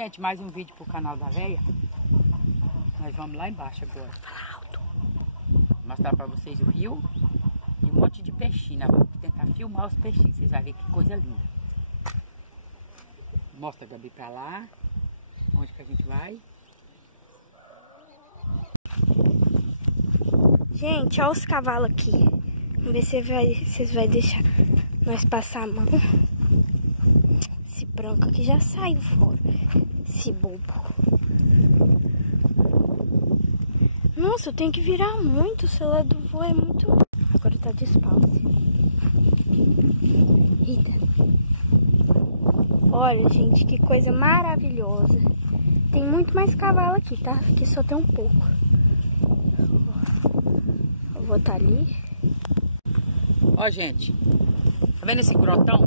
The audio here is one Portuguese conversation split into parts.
Gente, mais um vídeo pro canal da Véia. Nós vamos lá embaixo agora. Fala alto. Mostrar pra vocês o rio e um monte de peixinhos. Nós vamos tentar filmar os peixinhos. Vocês vão ver que coisa linda. Mostra a Gabi pra lá. Onde que a gente vai? Gente, olha os cavalos aqui. Vamos ver se vocês vão deixar nós passar a mão. Esse branco aqui já saiu fora. Esse bobo. Nossa, eu tenho que virar muito. O celular do vô é muito... Agora tá de pause. Eita. Olha, gente, que coisa maravilhosa. Tem muito mais cavalo aqui, tá? Aqui só tem um pouco. Eu vou estar ali. Ó, gente. Tá vendo esse grotão?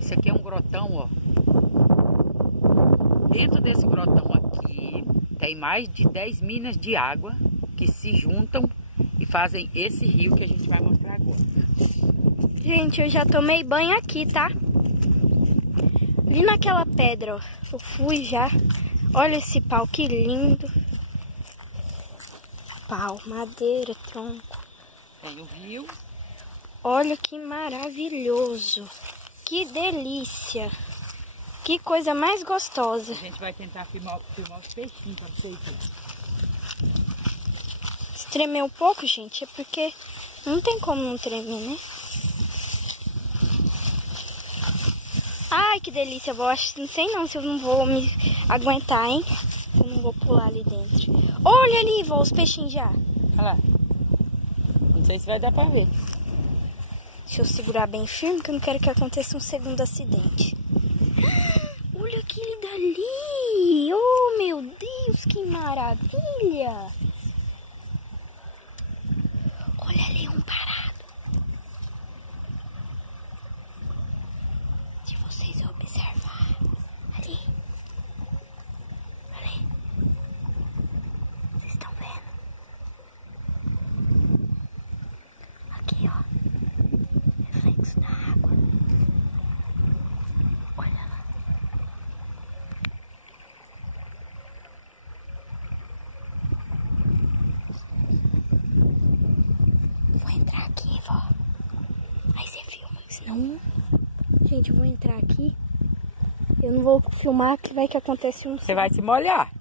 Esse aqui é um grotão, ó. Dentro desse grotão aqui tem mais de 10 minas de água que se juntam e fazem esse rio que a gente vai mostrar agora. Gente, eu já tomei banho aqui, tá? Ali naquela pedra, ó. Eu fui já. Olha esse pau, que lindo. Pau, madeira, tronco. Tem o rio. Olha que maravilhoso. Que delícia. Que coisa mais gostosa. A gente vai tentar filmar os peixinhos pra vocês verem. Se tremer um pouco, gente, é porque não tem como não tremer, né? Ai, que delícia. Não sei não se eu não vou me aguentar, hein? Eu não vou pular ali dentro. Olha ali, vô, os peixinhos já. Olha lá. Não sei se vai dar pra ver. Deixa eu segurar bem firme, que eu não quero que aconteça um segundo acidente. Olha aquele dali! Oh, meu Deus, que maravilha! Olha ali um parado. Se vocês observar ali. Ali. Vocês estão vendo? Aqui, ó. Reflexo da água. Olha lá. Vou entrar aqui, vó. Aí você filma, senão... Gente, eu vou entrar aqui. Eu não vou filmar, que vai que acontece um... Você vai se molhar.